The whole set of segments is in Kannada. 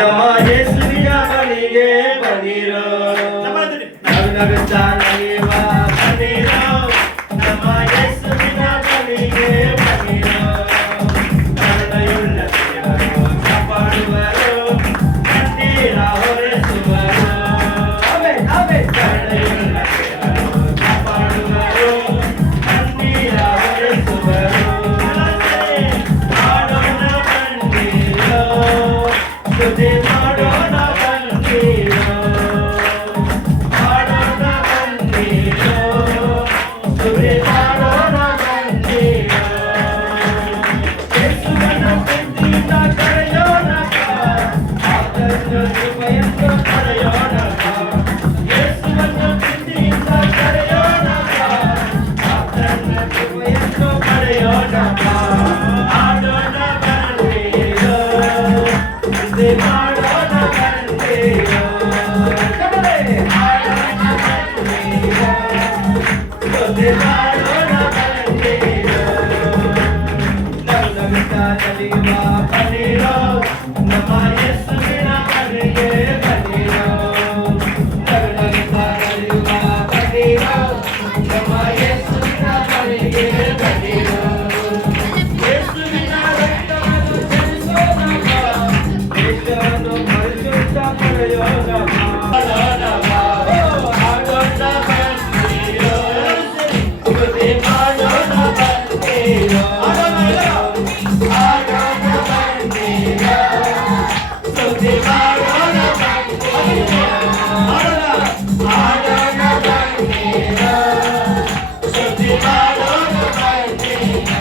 ನಮ್ಮ ಯೇಸುವಿನ ಬಳಿಗೆ ಬನ್ನಿರೋ ನಗುತ್ತಾ ನಡೆಯುವ ಬನ್ನಿರೋ ನಮ್ಮ ಯೇಸುವಿನ ಬಳಿಗೆ ಬನ್ನಿರೋ ಕರುಣೆಯುಳ್ಳ ದೇವರು ಕಾಪಾಡುವರು ಕಣ್ಣೀರ ಹೊರೆಸುವರು ಕರುಣೆಯುಳ್ಳ ದೇವರು ಕಾಪಾಡುವರು ಕಣ್ಣೀರ ಹೊರೆಸುವರು ಮಾಡೋಣ ಬನ್ನಿರೋ ಸ್ತುತಿ ಮಾಡೋಣ ಬನ್ನಿರೋ ಮಾಡೋಣ ಬನ್ನಿರೋ ಸ್ತುತಿ ಮಾಡೋಣ ಬನ್ನಿರೋ ಯೇಸುವನ ಪ್ರೀತಿಯಿಂದ ಕರೆಯೋಣ ಆತನ ಕೃಪೆಯಿಂದ ಕರೆಯೋಣ ಯೇಸುವನ ಪ್ರೀತಿಯಿಂದ ಕರೆಯೋಣ ಆತನ ಕೃಪೆಯಿಂದ ಕರೆಯೋಣ ಮಾಡೋಣ ಬನ್ನಿರೋ ಸ್ತುತಿ ಮಾಡೋಣ ಬನ್ನಿರೋ ಮಾಡೋಣ ಬನ್ನಿರೋ ಸ್ತುತಿ ಮಾಡೋಣ ಬನ್ನಿರೋ ನಗುತ್ತಾ ನಡೆಯುವ ಬನ್ನಿರೋ ನಮ್ಮ ಯೇಸುವಿನ ಬಳಿಗೆ ಬನ್ನಿರೋ ನಗುತ್ತಾ ನಡೆಯುವ ಬನ್ನಿರೋ ನಮ್ಮ ಯೇಸುವಿನ ಬಳಿಗೆ ಬನ್ನಿರೋ ಯೇಸುವಿನ ರಕ್ತವನ್ನು ಚೆಲ್ಲಿಸೋಣ ದೇಶವನ್ನು ಪರಿಶುದ್ಧ ಪಡೆಯೋಣ ಮಾಡೋಣ ಮಾಡೋಣ ಬನ್ನಿರೋ ಸ್ತುತಿ ಮಾಡೋಣ ಬನ್ನಿರೋ ಮಾಡೋಣ ಬನ್ನಿರೋ ಸ್ತುತಿ ಮಾಡೋಣ ಬನ್ನಿರೋ ಮಾಡೋಣ ಬನ್ನಿರೋ ಸ್ತುತಿ ಮಾಡೋಣ ಬನ್ನಿರೋ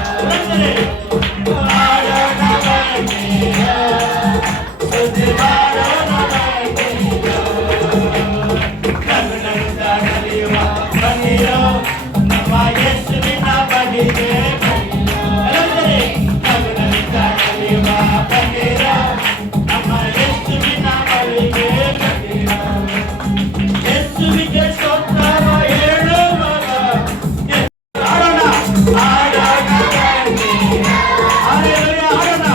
ಮಾಡೋಣ ಬನ್ನಿರೋ ಸ್ತುತಿ ಮಾಡೋಣ ಬನ್ನಿರೋ ನಗುತ್ತಾ ನಡೆಯುವ ಬನ್ನಿರೋ ನಮ್ಮ ಯೇಸುವಿನ ಬಳಿಗೆ ಬನ್ನಿರೋ ನಗುತ್ತಾ ನಡೆಯುವ ಬನ್ನಿರೋ ನಮ್ಮ ಯೇಸುವಿನ ಬಳಿಗೆ ಬನ್ನಿರೋ ಯೇಸುವಿಗೆ ಸ್ತೋತ್ರವ ಹೇಳುವಾಗ ಆಡೋಣ ಆಡೋಣ ಬನ್ನಿರೋ ಹಲ್ಲೆಲೂಯಾ ಆಡೋಣ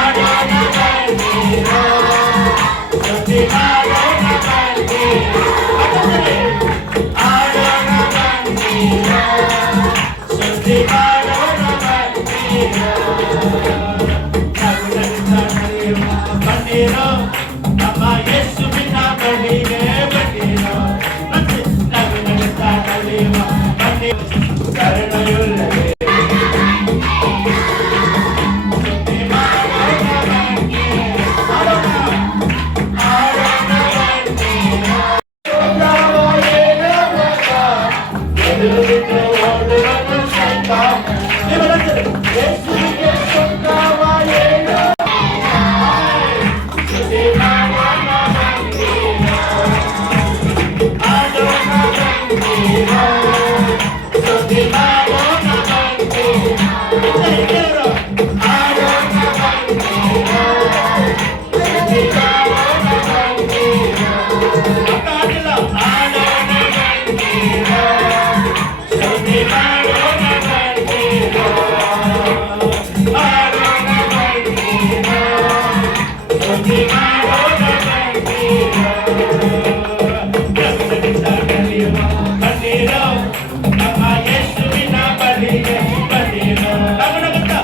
ಆಡೋಣ ಬನ್ನಿರೋ ಸ್ತುತಿ ಮಾಡೋಣ ಬನ್ನಿರೋ ಆಡೋಣ ಬನ್ನಿರೋ ಸ್ತುತಿ ಮಾಡೋಣ ಬನ್ನಿರೋ ನಗುತ್ತಾ ನಡೆಯುವ ಬನ್ನಿರೋ ನಮ್ಮ ಯೇಸುವಿನ ಬಳಿಗೆ ಬನ್ನಿರೋ ನಗುತ್ತಾ ನಡೆಯುವ ಬನ್ನಿರೋ ಕರುಣೆಯುಳ್ಳ ಸ್ತುತಿ ಮಾಡೋಣ ಬನ್ನಿರೋ ಆಡೋಣ ಬನ್ನಿರೋ ಎದುರು ಓಡುವನು ಸೈತಾನ ಯೇಸುವಿಗೆ ಸ್ತೋತ್ರವ ಹೇಳು ಸ್ತುತಿ ಮಾಡೋಣ ಬನ್ನಿರೋ ಆಡೋಣ ಬನ್ನಿರೋ ಸ್ತುತಿ ಮಾಡೋಣ ಬನ್ನಿರೋ ಆಡೋಣ ಬನ್ನಿರೋ ಸ್ತುತಿ ಮಾಡೋಣ ಬನ್ನಿರೋ ಆಡೋಣ ಬನ್ನಿರೋ ಸ್ತುತಿ ಮಾಡೋಣ ಬನ್ನಿರೋ ಮಾಡೋಣ ಬನ್ನಿರೋ ಸ್ತುತಿ ಮಾಡೋಣ ಬನ್ನಿರೋ ನಗುತ್ತಾ ನಡೆಯುವ ಬನ್ನಿರೋ ನಮ್ಮ ಯೇಸುವಿನ ಬಳಿಗೆ ಬನ್ನಿರೋ ನಗುತ್ತಾ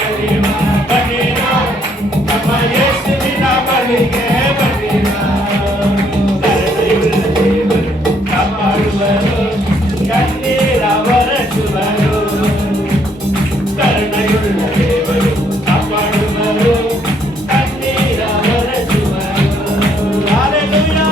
ನಡೆಯುವ ಬನ್ನಿರೋ ನಮ್ಮ ಯೇಸುವಿನ ಬಳಿಗೆ ಬನ್ನಿರೋ ಕರುಣೆಯುಳ್ಳ ದೇವರು ಕಾಪಾಡುವರು ಕಣ್ಣೀರ ಹೊರೆಸುವರು ಕರುಣೆಯುಳ್ಳ ದೇವರು ಕಾಪಾಡುವರು ಕಣ್ಣೀರ ಹೊರೆಸುವರು ಹಲ್ಲೆಲೂಯಾ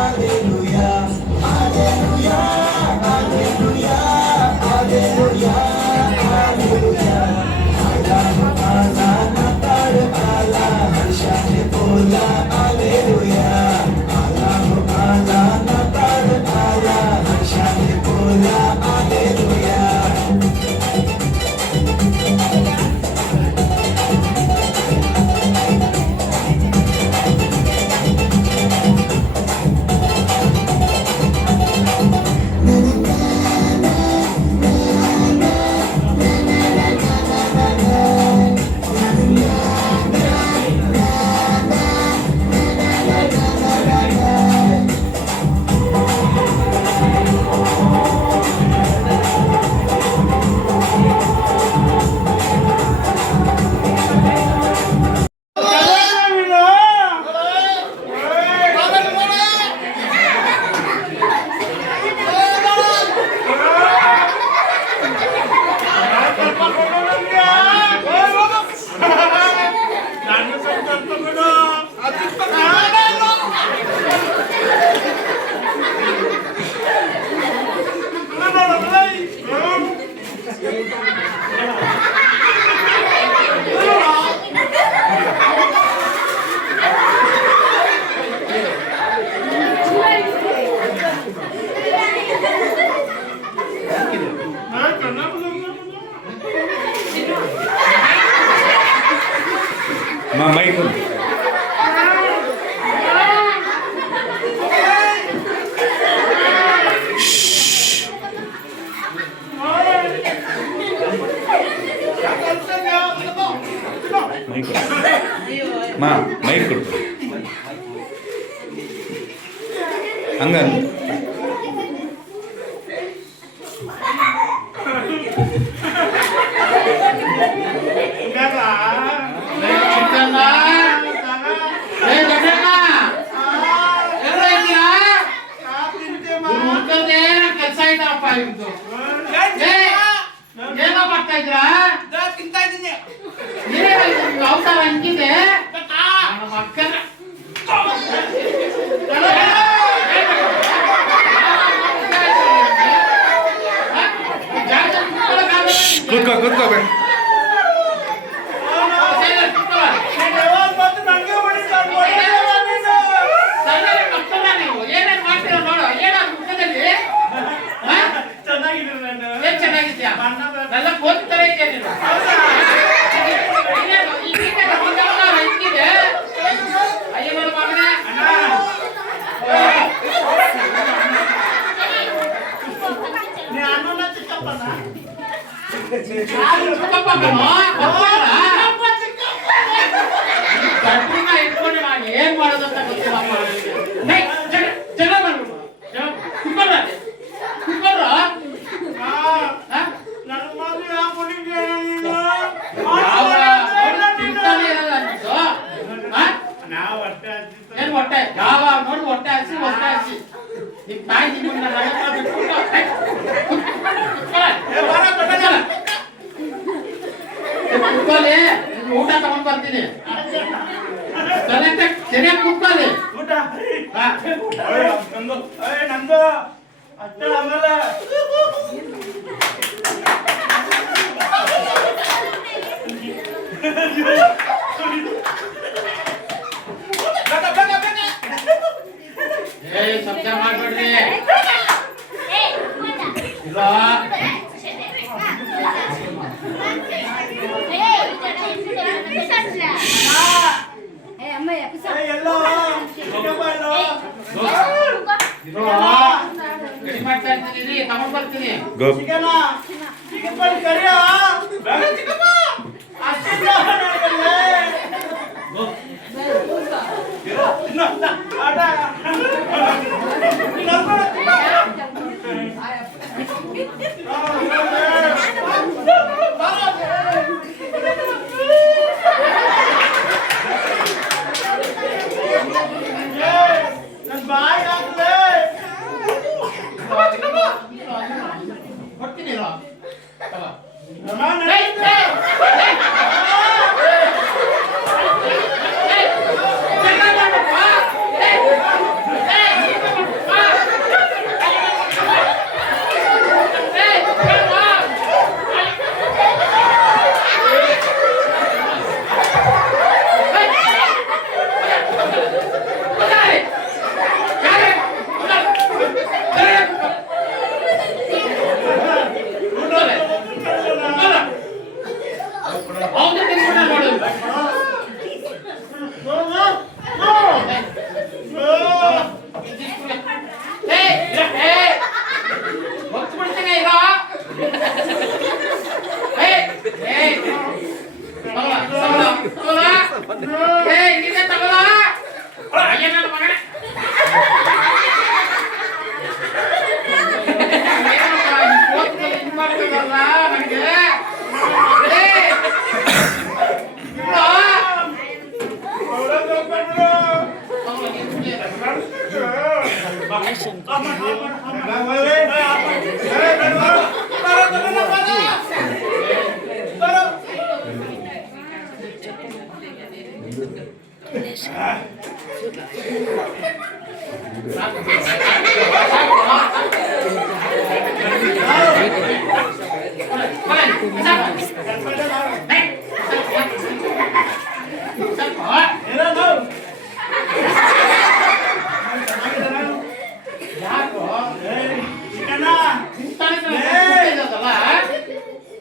Hallelujah. ಮೈಕ್ ಮೈಕ್ ಮಾ ಮೈಕ್ ಕೊಡು ಹಂಗ ಕೆಲಸ ಆಯ್ತಪ್ಪ ಇದು ಏನೋ ಮಾಡ್ತಾ ಇದ್ರಾ ತಿಂತಾ ಇದ್ದೀನಿ ಅವತಾರ ಹಂಗಿದೆ ಮಕ್ಕಳ ಕೂತ್ಕೋಬೇಕು ಏನೇನು ಮಾಡ್ತೀರ ನೋಡು ಏನೋ ಮುಖದಲ್ಲಿ ಏನ್ ಚೆನ್ನಾಗಿದ್ಯಾ ಎಲ್ಲ ಓದ್ತಾರೆ ನೀನು ಅಯ್ಯೋ ನೋಡು ಮಗನೇ ಇಟ್ಕೊಂಡು ನಾನು ಏನ್ ಮಾಡೋದಂತ ಗೊತ್ತಿಲ್ಲಪ್ಪ ಏನ್ ಹೊಟ್ಟೆ ಯಾವ ನೋಡಿ ಹೊಟ್ಟೆ ಹಸಿ ನಿಮ್ ತಾಯಿ ಕುತ್ಕೊಳ್ಳಿ ಊಟ ತಗೊಂಡ್ ಬರ್ತೀನಿ ಸರಿಯಾಗಿ ಕುತ್ಕೊಳ್ಳಿ ನಂದು ಅಷ್ಟೇ ಆಮೇಲೆ ಶಬ್ದ ಮಾಡ್ಬೇಡ್ರಿ ರೆಡಿ ಮಾಡ್ತಾ ಇದ್ದೀನಿ ತಗೊಂಡ್ ಬರ್ತೀನಿ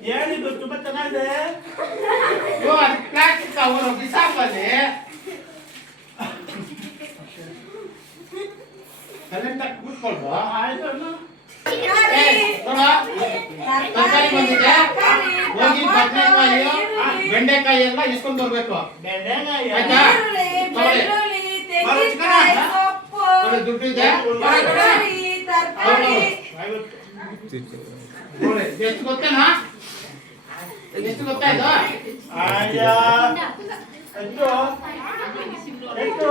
ಏನಿದು ತುಂಬಾ ಚೆನ್ನಾಗಿದೆ. ಪ್ಲಾಸ್ಟಿಕ್ ಅವರು ಬಿಸಾಕಲ್ಲಿ ಬದನೆಕಾಯಿ ಬಂದಿದೆ ಹೋಗಿ ಬದನೆಕಾಯಿ ಬೆಂಡೆಕಾಯಿ ಎಲ್ಲ ಇಸ್ಕೊಂಡ್ ಬರ್ಬೇಕು ಬೆಂಡೆಕಾಯಿ ಆಯ್ತಾ ತಗೊಳ್ಳಿ. ತಗೊಳ್ಳಿ, ದುಡ್ಡು ಇದೆ ತಗೊಳ್ಳಿ. ಎಷ್ಟು ಗೊತ್ತೇನಾ ಎಷ್ಟು ಗೊತ್ತಾಯ್ತು ಅಯ್ಯ ಎಷ್ಟು ಎಷ್ಟು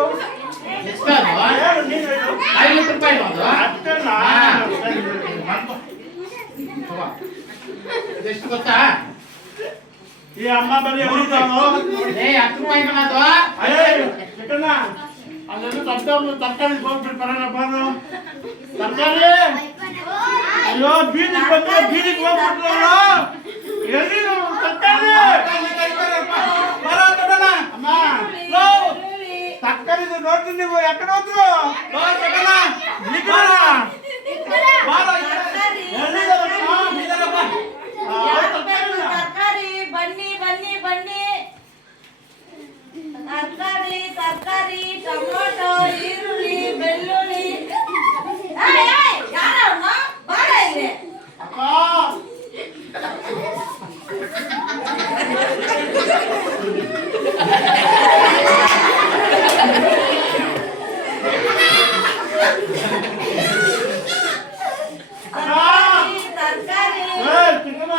ಎಷ್ಟು ಅದು ಹೇಳು ನೀನು ಹೇಳು. 50 ರೂಪಾಯಿ ಅದು ಅಷ್ಟೇನಾ? ತಗೋ. ಇದೆಷ್ಟು ಗೊತ್ತಾ ಈ ಅಮ್ಮ ಬರೀ ಹುಡುಗಾನು ಏ 10 ರೂಪಾಯಿ ಅದು ಅಯ್ಯ ಚಿಕ್ಕಣ್ಣ ಅಲ್ಲೆಲ್ಲ ತರಕಾರಿ ಹೋಗ್ಬಿಟ್ಟು ಬರೋಣ ಬಾನು ತರಕಾರಿ ಅಯ್ಯೋ ಬೀದಿಗೆ ಬಂದ್ರೆ ಬೀದಿಗೆ ಹೋಗ್ಬಿಟ್ರಲ್ಲ ಎಲ್ಲಿ ತರಕಾರಿ ಬರ ತಗೋಣ ಅಮ್ಮ ಲೋ ತರಕಾರಿ ನೋಡ್ತೀನಿ ನೀವು ಯಾಕಡೆ ಹೋದ್ರು ಲೋ ತಗೋಣ ನಿಕ್ಕಣ ಬಾರ ಎಲ್ಲಿದಾರಪ್ಪ ಬೀದರಪ್ಪ ತರಕಾರಿ ಬನ್ನಿ ಬನ್ನಿ ಬನ್ನಿ ತರಕಾರಿ ತರಕಾರಿ ಟೊಮೊಟೊ ಈರುಳ್ಳಿ ಬೆಳ್ಳುಳ್ಳಿ ಯಾರವ್ನು ಬಾರ ಇಲ್ಲಿ ಅಕ್ಕ ತರಕಾರಿ ಚಿಕ್ಕಣ್ಣ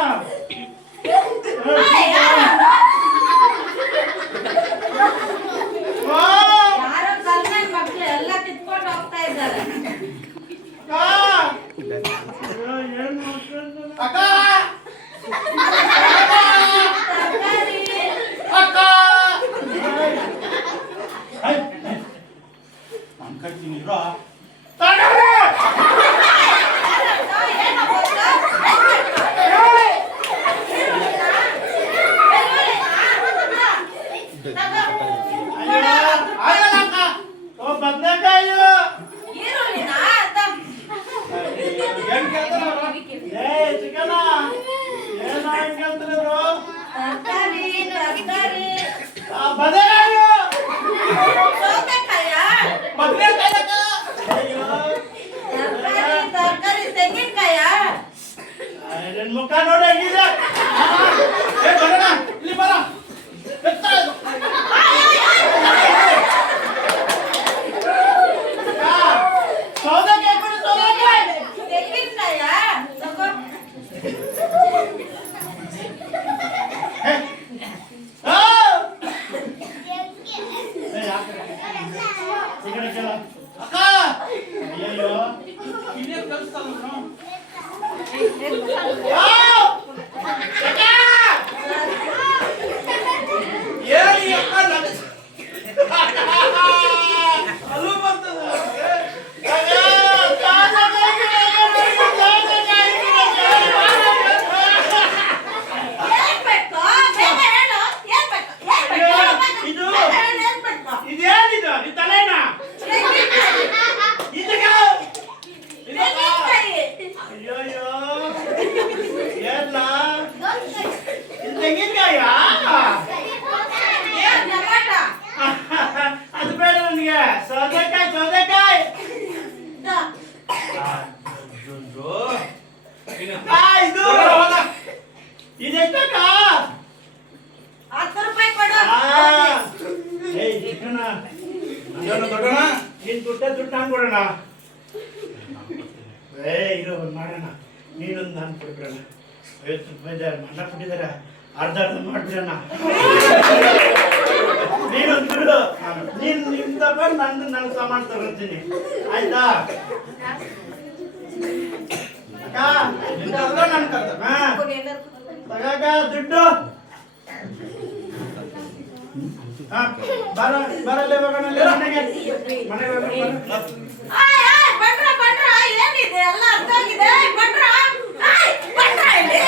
ಯಾರೋ ಕಲ್ಮನ್ ಮಕ್ಳು ಎಲ್ಲ ಕಿತ್ಕೊಂಡು ಹೋಗ್ತಾ ಇದ್ದಾರೆ ತರಕಾರಿ ಬದನೆಕಾಯಿ ಈರುಳ್ಳಿನ ಚಿಕನ ಏನ ಕೇಳ್ತಿದ್ರು ತರಕಾರಿ ತರಕಾರಿ ಬದನೆಕಾಯಿ ಸೌತೆಕಾಯ ಬದನೆಕಾಯಿ ತರಕಾರಿ ತರಕಾರಿ ತೆಂಗಿನಕಾಯ ನಿನ್ ಮುಖ ನೋಡಿ ಹೆಂಗಿದೆ ಏ ಬರೋಣ ಇಲ್ಲಿ ಬರ ಸೌದೆಕಾಯಿ ಕೊಡು ಸೌದೆಕಾಯಿ ತೆಂಗಿನಕಾಯ ತಗೋ ಅಕ್ಕ ಅಯ್ಯೋ ಇಲ್ಲೇ ಕಳಿಸ್ತಾನ ಹೇಳಿ ಅಕ್ಕ ಅಲ್ಲೂ ಬರ್ತದ ಏನ್ಬೇಕು ಬೇಗ ಹೇಳು ಏನ್ಬೇಕು ಇದು ಏನ್ಬೇಕು ಇದೇನಿದು ಈ ತಲೆನ ಇದಕ್ಕೆ ತೆಂಗಿನಕಾಯಿ ಅಯ್ಯೋ ಏನ ಇದು ತೆಂಗಿನಕಾಯ ಏನ್ ಟೊಮೊಟೊ ಅದು ಬೇಡ ನನಗೆ ಸೌದೆಕಾಯಿ ಸೌದೆಕಾಯಿ ಇದು ಇದೆಷ್ಟಕ್ಕ 10 ರೂಪಾಯಿ ಕೊಡು ಏಯ್ ಚಿಕ್ಕಣ್ಣ ದೊಡ್ಡಣ್ಣ ನೀನ್ ದುಡ್ಡು ಕೊಡೋಣ ಇದು ಒಂದು ಮಾಡೋಣ ನೀನೊಂದು ನಾನು ಕೊಡ್ಬಿಡೋಣ 50 ರೂಪಾಯಿ ಮಣ್ಣ ಕೊಟ್ಟಿದ್ದಾರೆ ಅರ್ಧ ಮಾಡ್ಬಿಡೋಣ ನೀನೊಂದು ಬಿಡು ನೀನ್ ನಿಮ್ ತಗೊಂಡು ನನ್ನ ಸಾಮಾನು ತಗೊಳ್ತೀನಿ ಆಯ್ತಾ ಅಕ್ಕ ನಿನ್ ತಗೊಂಡು ನಾನು ತಗಾಗ ದುಡ್ಡು ಬರಲ್ಲೇ ಹೋಗೋಣ ಮನೆಗೆ ಬಂಡ್ರ ಬಂಡ್ರ ಏನಿದೆ ಎಲ್ಲ ಅರ್ಥಾಗಿದೆ ಬಂಡ್ರ ಬಂಡ್ರ ಇಲ್ಲಿ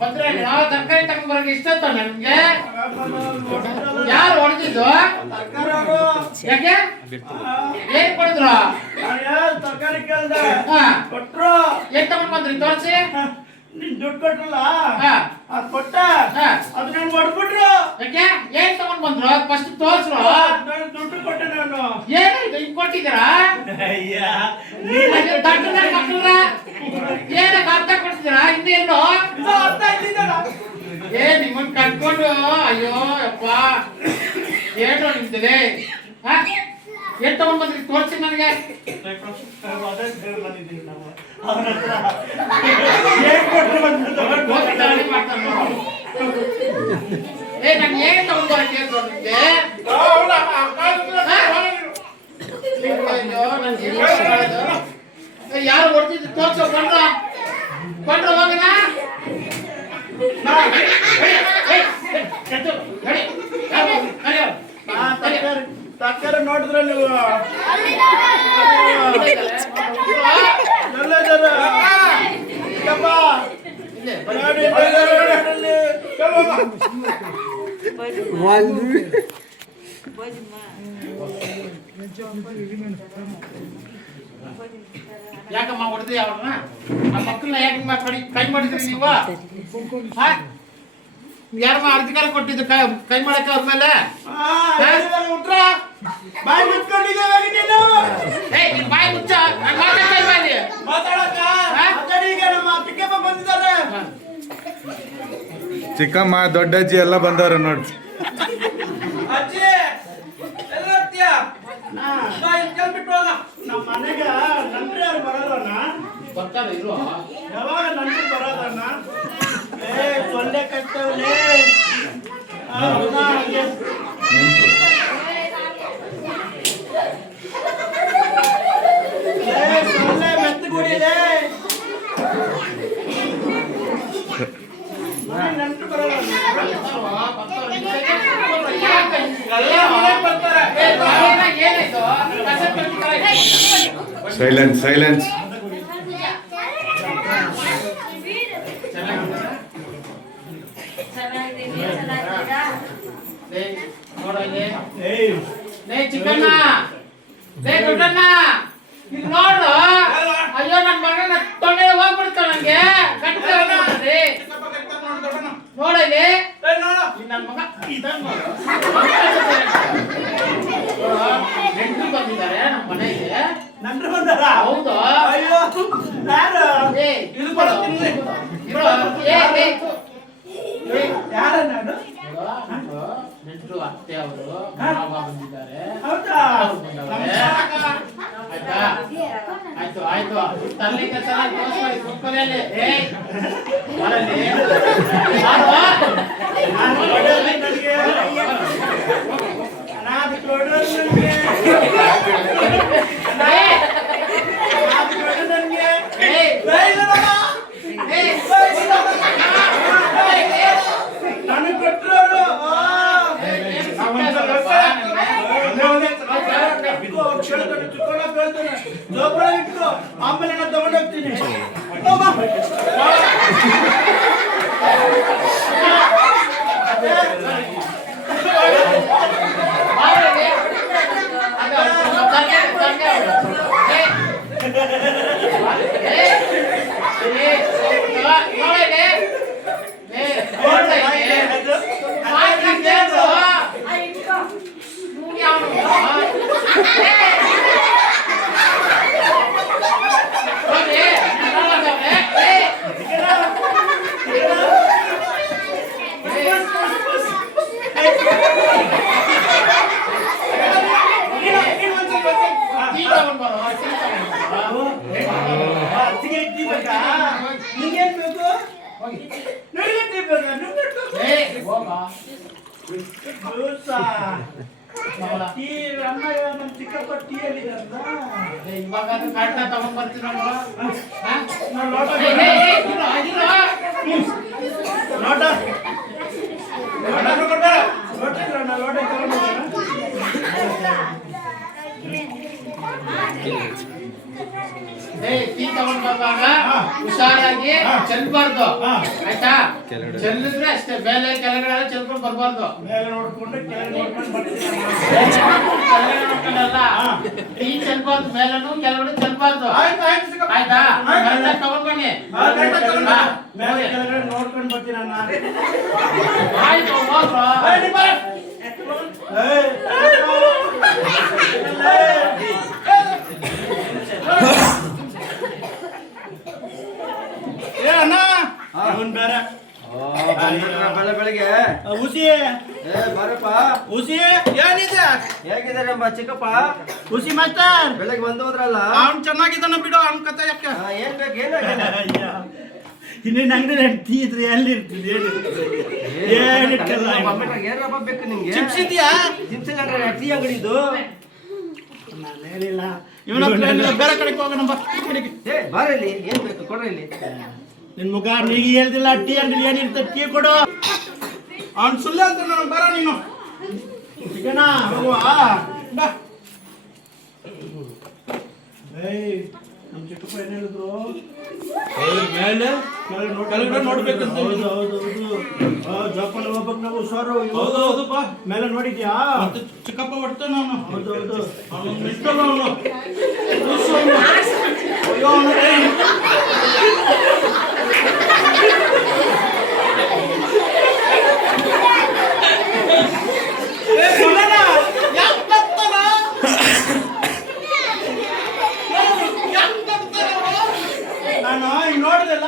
ಬಂದ್ರೆ ನಾವು ತರಕಾರಿ ತಗೊಂಡ್ ಬರೋಕೆ ಇಷ್ಟ ನನ್ಗೆ ಯಾರು ಹೊಡೆದಿದ್ದು ಯಾಕೆ ಏನ್ ಕೊಡಿದ್ರು ತರಕಾರಿ ಕೇಳ್ದೆ ಕೊಟ್ರು ಏನ್ ತಗೊಂಡ್ ಬಂದ್ರಿ ತೋರ್ಸಿ ನೀನ್ ದುಡ್ಡು ಕೊಟ್ರಲ್ಲ ಅದ್ ಕೊಟ್ಟ ಹಾ. ಅದು ನನ್ ಹೊಡ್ಬಿಟ್ರು ಯಾಕೆ ಏನ್ ತಗೊಂಡ್ ಬಂದ್ರು ಫಸ್ಟ್ ತೋರ್ಸ್ರು ನಾನು ದುಡ್ಡು ಕೊಟ್ಟೆ ನಾನು ಏನಾಯ್ತು ಹಿಂಗ್ ಕೊಟ್ಟಿದ್ದೀರಾ ಅಯ್ಯ ತಟ್ಟದ ಮಕ್ಕಳ ಏನಕ್ಕೆ ಅರ್ಥ ಕೊಡ್ತಿದ್ದೀರಾ ಇನ್ನೇನು ಇದು ಅರ್ಥ ಆಯ್ತಿದ್ದಲ್ಲ ನಿಮ್ಮನ್ ಕಟ್ಕೊಂಡು ಅಯ್ಯೋ ಅಪ್ಪ ಏನು ನಿಮ್ದಿದೆ ಏನ್ ತಗೊಂಡ್ ಬಂದ್ರಿ ತೋರ್ಸಿ ನನಗೆ ಬಂದಿದ್ದೀವಿ ನಾವು ಅವ್ರ ಹತ್ರ ಏನ್ ಕೊಟ್ರು ನಾನು ಏನ್ ತಗೊಂಡ್ ಬರಕ್ಕೆ ನಿಮ್ಗೆ ಯಾರು ಹೊಡ್ತಿದ್ರು ತೋರ್ಸೋ ಕೊಂಡ್ರ ಹೋಗಣ ತರಕಾರಿ ನೋಡಿದ್ರೆ ನೀವು ಎಲ್ಲದಾರ ಯಾಕಮ್ಮ ಹೊಡೆದ್ರಿ ಅವ್ರನ್ನ ಆ ಮಕ್ಕಳನ್ನ ಯಾಕೆ ಕೈ ಮಾಡಿದ್ರಿ ನೀವು ಯಾರಮ್ಮ ಅಧಿಕಾರ ಕೊಟ್ಟಿದ್ದು ಕೈ ಮಾಡಕ್ಕೆ ಅವ್ರ ಮೇಲೆ ಉಟ್ರ ಬಾಯಿ ಮುಚ್ಕೊಂಡಿದ್ದೇವೆ ನೀನು ನೀನ್ ಬಾಯಿ ಮುಚ್ಚ ನಾನು ಮಾತಾಡ್ತಾ ಇದ್ದೀನಿ ಮಾತಾಡಕ್ಕ ಮಾತಾಡೀಗ ನಮ್ಮ ಚಿಕ್ಕಪ್ಪ ಬಂದಿದ್ದಾರೆ ಚಿಕ್ಕಮ್ಮ ದೊಡ್ಡಜ್ಜಿ ಎಲ್ಲ ಬಂದವ್ರು ನೋಡಿ. ಅಜ್ಜಿ ಎಲ್ಲ ಹೋಗ್ತೀಯಾ ಬಿಟ್ಟು ಹೋಗ ನಮ್ಮ ಮನೆಗೆ ನಂಟ್ರಿ ಯಾರು ಬರೋದಣ್ಣ ಬರ್ತಾರೆ ಇರು ಯಾವಾಗ ನಂಟ್ರಿ ಬರೋದಣ್ಣ ಸೊಳ್ಳೆ ಕಟ್ಟವಲೇ ಸೊಳ್ಳೆ ಮೆತ್ತಗುಡಿದೆ ನಂಟ್ರಿ ಬರೋದಣ್ಣ ಸೈಲೆನ್ಸ್ ಸೈಲೆನ್ಸ್. ಚಿಕ್ಕಣ್ಣ ದೊಡ್ಡಣ್ಣ ಇದು ನೋಡ್ರು ಅಯ್ಯೋ ನನ್ನ ಮಗನ ತೊಂಡೆ ಹೋಗ್ಬಿಡ್ತ ನಂಗೆ ನೋಡಲಿ ನನ್ನ ಮಗ ನೆಂಟರು ಬಂದಿದ್ದಾರೆ ನಮ್ಮ ಮನೆಗೆ ನಂಟ್ರಿ ಬಂದಾರ ಹೌದು ಅಯ್ಯೋ ಯಾರು ಇದು ಯಾರ ನಾನು ನೆಂಟರು ಅತ್ತೆ ಅವರು ಮಾವ ಬಂದಿದ್ದಾರೆ ಹೌದಾ ಆಯ್ತಾ ಆಯ್ತು ಆಯ್ತು ತರ್ಲಿ ಕಸಲ ತೋರಿಸ್ಕೊಳ್ಳಿ ಕುತ್ಕೊಳ್ಳಿ ನನಗೆ ಕೊಟ್ಟರು ಆಮೇಲೆ ನಾನು ತಗೊಂಡೋಗ್ತೀನಿ ಚಿಕ್ಕಪ್ಪ ಟೀಯಲ್ಲಿ ಇವಾಗ ಕಾಡ್ತಾ ತಗೊಂಡ್ ಬರ್ತೀನಿ ನೋಟ ಲೋಟ ಟೀ ತಗೊಂಡ್ ಬರುವಾಗ ಹುಷಾರಾಗಿ ಚೆಲ್ಬಾರ್ದು ಆಯ್ತಾ? ಚೆಲ್ಲಿದ್ರೆ ಅಷ್ಟೇ, ಮೇಲೆ ಕೆಳಗಡೆ ಎಲ್ಲ ಚೆಲ್ಕೊಂಡು ಬರ್ಬಾರ್ದು. ಮೇಲೆ ನೋಡ್ಕೊಂಡು ಕೆಳಗೆ ನೋಡ್ಕೊಂಡು ಬರ್ತೀನಿ. ಕೆಳಗಡೆ ನೋಡ್ಕೊಂಡಲ್ಲ, ಟೀ ಚೆಲ್ಬಾರ್ದು, ಮೇಲೂ ಕೆಳಗಡೆ ಚೆಲ್ಬಾರ್ದು. ಆಯ್ತಾ? ಮೇಲೆ ತಗೊಂಡ್ ಬನ್ನಿ. ಮೇಲೆ ಕೆಳಗಡೆ ನೋಡ್ಕೊಂಡು ಬರ್ತೀನಿ ಅಣ್ಣ. ಆಯ್ತು, ಹೋಗ್ರು. ಏ ಅಣ್ಣ ಅವನ್ ಬೇರೆ ಬೆಳಗ್ಗೆ ಹುಸಿ ಬರಪ್ಪ ಹುಸಿ ಏನಿದೆ ಹೇಗಿದ್ದಾರೆ ಚಿಕ್ಕಪ್ಪ? ಹುಸಿ ಮಾಸ್ಟರ್ ಬೆಳಗ್ಗೆ ಬಂದು ಹೋದ್ರಲ್ಲ, ಅವ್ನು ಚೆನ್ನಾಗಿದ್ದಾನ ಬಿಡು, ಅವ್ನ ಕತೆ ಯಾಕೆ? ಏನ್ ಬೇಕು? ಏನಾಗಿದೆ? ಇನ್ನೇನು ಅಂಗಡಿ ಟೀ ಇದ್ರೆ ಎಲ್ಲಿ ಇರ್ತದೆ? ಏನಿಟ್ಟಲ್ಲ ಏನಪ್ಪ ಬೇಕು ನಿಮ್ಗೆ? ಚಿಪ್ಸ್ ಇದೆಯಾ? ಚಿಪ್ಸ್ ಇಲ್ಲ, ಟೀ ಅಂಗಡಿ ಇದು. ನಾನು ಹೇಳಿಲ್ಲ, ಇವನ ಬೇರೆ ಕಡೆಗೆ ಹೋಗೋಣ ಬಾ. ಬಾರ ಇಲ್ಲಿ, ಏನ್ ಬೇಕು ಕೊಡ್ರಿ ಇಲ್ಲಿ. ನಿನ್ ಮುಖ ನೀಗಿ ಹೇಳ್ದಿಲ್ಲ, ಟೀ ಅಂಗಡಿ ಏನಿರ್ತದೆ ಟೀ ಕೊಡು. ಅವ್ನು ಸುಳ್ಳು ಅಂತ ನಾನು ಬರ ನೀನು ಚಿಕನ ಬಾ. ನಮ್ಮ ಚಿಕ್ಕಪ್ಪ ಏನ್ ಹೇಳಿದ್ರು? ಮೇಲೆ ಕೆಳಗಡೆ ನೋಡ್ಬೇಕಂತ. ಹೌದು ಹೌದು ಹೌದು, ಜೋಪಾನ ಹೋಗ್ಬೇಕು ನಾವು ಹುಷಾರು. ಹೌದು ಹೌದು ಬಾ. ಮೇಲೆ ನೋಡಿದ್ಯಾ? ಚಿಕ್ಕಪ್ಪ ಹೊಡ್ತ ನಾನು. ಹೌದು ಹೌದು, ಅವನು ಇಷ್ಟಲ್ಲ ಅವನು. ಅಯ್ಯೋ ನಾನು ಈಗ ನೋಡಿದೆಲ್ಲ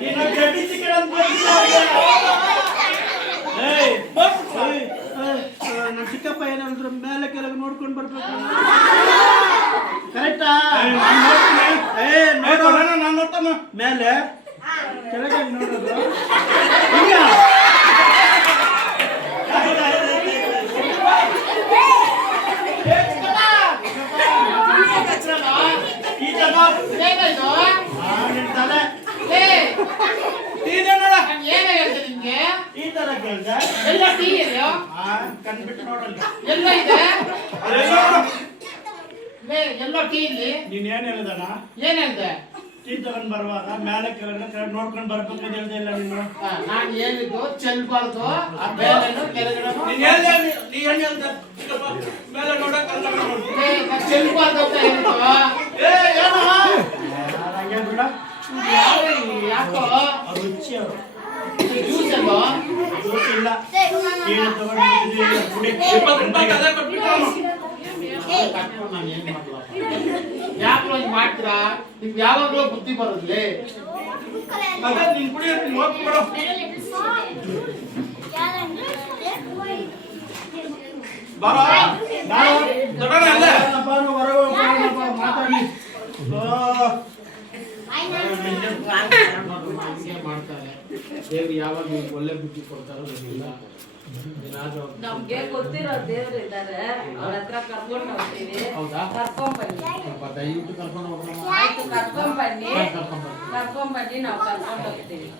ನೀನು ಗಡ್ಡಿ ಚಿಕನ್ ಅಂತ ನಮ್ಮ ಚಿಕ್ಕಪ್ಪ ಏನಂದ್ರೆ ಮೇಲೆ ಕೆಳಗೆ ನೋಡ್ಕೊಂಡು ಬರ್ಬೇಕು. ಕರೆಕ್ಟಾ? ನಾನು ನೋಡ್ತಾನ ಮೇಲೆ ಕೆಳಗೆ ನೋಡೋದು. ಈ ತರ ಕೇಳ್ದ ಕಣ್ಬಿಟ್ಟು ನೋಡಲ್ಲ. ಎಲ್ಲೋ ಟೀ ಇಲ್ಲಿ. ನೀನ್ ಏನ್ ಹೇಳಿದಣ? ಏನ್ ಹೇಳ್ದೆ? ಟೀ ತಗೊಂಡ್ ಬರುವಾಗ ಮೇಲೆ ಕೆಳಗಡೆ ನೋಡ್ಕೊಂಡು ಬರ್ಬೇಕು ಅಂತ ಹೇಳ್ದೆ ಇಲ್ಲ ನೀನು? ನಾನು ಹೇಳಿದ್ದು ಚೆಲ್ಬಾರ್ದು, ಮೇಲೆನೂ ಕೆಳಗಡೆನೂ. ನೀನ್ ಹೇಳ್ದೆ, ನೀ ಏನ್ ಹೇಳ್ದೆ? ಮೇಲೆ ನೋಡಕ್ ಚೆಲ್ಬಾರ್ದು ಅಂತ ಹೇಳಿದ್ದು. ಹಂಗೆ ಬಿಡ, ಯಾಕೋ ರುಚಿ ಅವರು ಜ್ಯೂಸ್ ಅಲ್ವಾ? ಜ್ಯೂಸ್ ಇಲ್ಲ, ಏನು ತಗೊಂಡು ಕುಡಿ. ಯಾಕೆ ಮಾಡ್ತೀರಾ? ನಿಮ್ಗೆ ಯಾವಾಗಲೂ ಬುದ್ಧಿ ಬರೋದ್ಲಿ. ನೀನ್ ಕುಡಿ, ಹೋಗ್ಬಿಡು. ಮಾತಾಡಿ ಮಾಡ್ತಾರೆ. ದೇವ್ರು ಯಾವಾಗ ನಿಮ್ಗೆ ಒಳ್ಳೆ ಬುದ್ಧಿ ಕೊಡ್ತಾರೋ ಗೊತ್ತಿಲ್ಲ. ನಮ್ಗೆ ಗೊತ್ತಿರೋ ದೇವ್ರು ಇದ್ದಾರೆ, ಅವ್ರ ಹತ್ರ ಕರ್ಕೊಂಡು ಹೋಗ್ತೀವಿ. ಹೌದಾ? ಕರ್ಕೊಂಡ್ ಬನ್ನಿ, ದಯವಿಟ್ಟು ಕರ್ಕೊಂಡು ಹೋಗೋಣ. ಆಯ್ತು ಕರ್ಕೊಂಡ್ ಬನ್ನಿ, ಕರ್ಕೊಂಡ್ ಬನ್ನಿ. ಕರ್ಕೊಂಡ್ ಬನ್ನಿ, ನಾವು ಕರ್ಕೊಂಡು ಹೋಗ್ತೀವಿ.